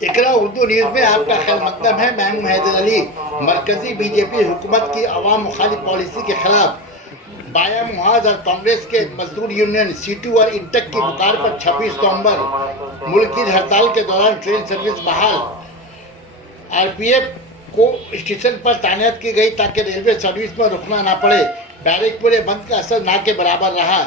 इकरा उर्दू न्यूज़ में आपका खैर मकदम है। मैं हूं हैदर अली। मरकजी बीजेपी हुकूमत की अवाम मुखालिफ पॉलिसी के खिलाफ बाया मुहाज और कांग्रेस के मजदूर यूनियन सीटू और इंटक की पुकार पर 26 नवंबर मुल्क की हड़ताल के दौरान ट्रेन सर्विस बहाल। आरपीएफ को स्टेशन पर तैनात की गई ताकि रेलवे सर्विस में रुकना ना पड़े। बैरिकपुर बंद का असर ना के बराबर रहा।